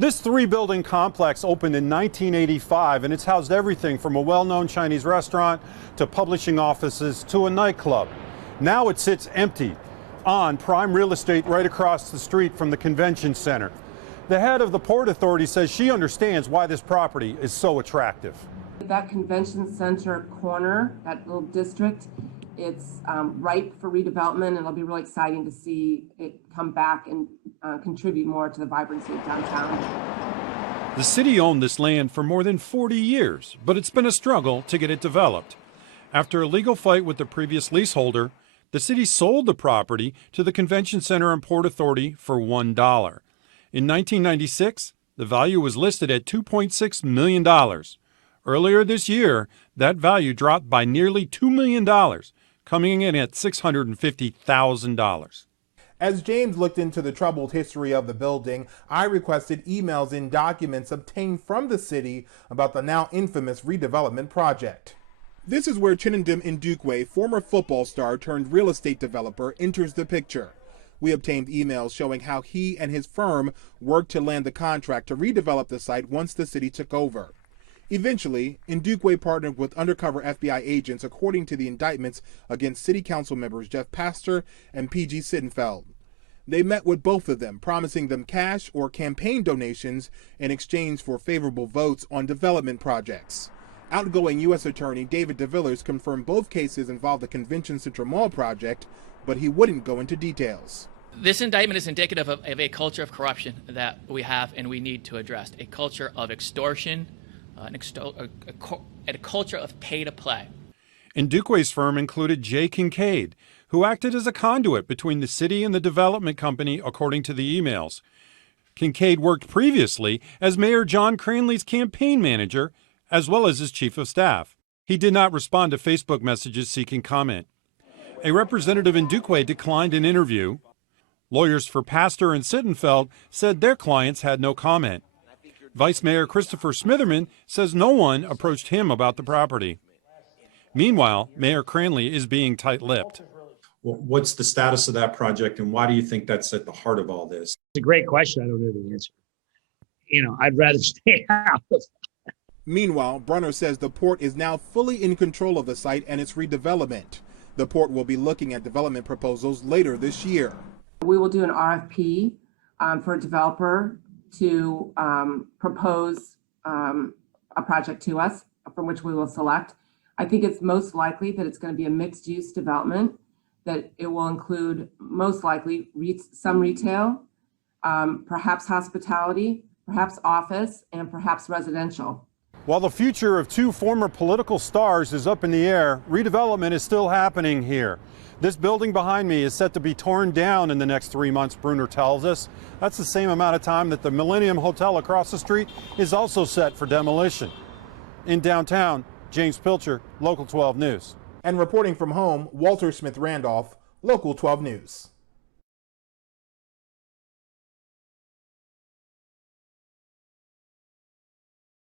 This three-building complex opened in 1985, and it's housed everything from a well-known Chinese restaurant to publishing offices to a nightclub. Now it sits empty on prime real estate right across the street from the convention center. The head of the Port Authority says she understands why this property is so attractive. That convention center corner, that little district, it's ripe for redevelopment, and it'll be really exciting to see it come back and contribute more to the vibrancy of downtown. The city owned this land for more than 40 years, but it's been a struggle to get it developed. After a legal fight with the previous leaseholder, the city sold the property to the Convention Center and Port Authority for $1. In 1996, the value was listed at $2.6 million. Earlier this year, that value dropped by nearly $2 million, coming in at $650,000. As James looked into the troubled history of the building, I requested emails and documents obtained from the city about the now infamous redevelopment project. This is where Chinandym Ndukwe, former football star turned real estate developer, enters the picture. We obtained emails showing how he and his firm worked to land the contract to redevelop the site once the city took over. Eventually, Ndukwe partnered with undercover FBI agents according to the indictments against city council members Jeff Pastor and P.G. Sittenfeld. They met with both of them, promising them cash or campaign donations in exchange for favorable votes on development projects. Outgoing U.S. Attorney David DeVillers confirmed both cases involved the Convention Center Mall project, but he wouldn't go into details. This indictment is indicative of a culture of corruption that we have and we need to address, a culture of extortion, a culture of pay to play. Ndukwe's firm included Jay Kincaid, who acted as a conduit between the city and the development company, according to the emails. Kincaid worked previously as Mayor John Cranley's campaign manager, as well as his chief of staff. He did not respond to Facebook messages seeking comment. A representative in Ndukwe declined an interview. Lawyers for Pastor and Sittenfeld said their clients had no comment. Vice Mayor Christopher Smitherman says no one approached him about the property. Meanwhile, Mayor Cranley is being tight-lipped. Well, what's the status of that project, and why do you think that's at the heart of all this? It's a great question. I don't know the answer. I'd rather stay out of. Meanwhile, Brunner says the port is now fully in control of the site and its redevelopment. The port will be looking at development proposals later this year. We will do an RFP for a developer to propose a project to us from which we will select. I think it's most likely that it's going to be a mixed-use development, that it will include most likely some retail, perhaps hospitality, perhaps office, and perhaps residential. While the future of two former political stars is up in the air, redevelopment is still happening here. This building behind me is set to be torn down in the next 3 months, Brunner tells us. That's the same amount of time that the Millennium Hotel across the street is also set for demolition. In downtown, James Pilcher, Local 12 News. And reporting from home, Walter Smith Randolph, Local 12 News.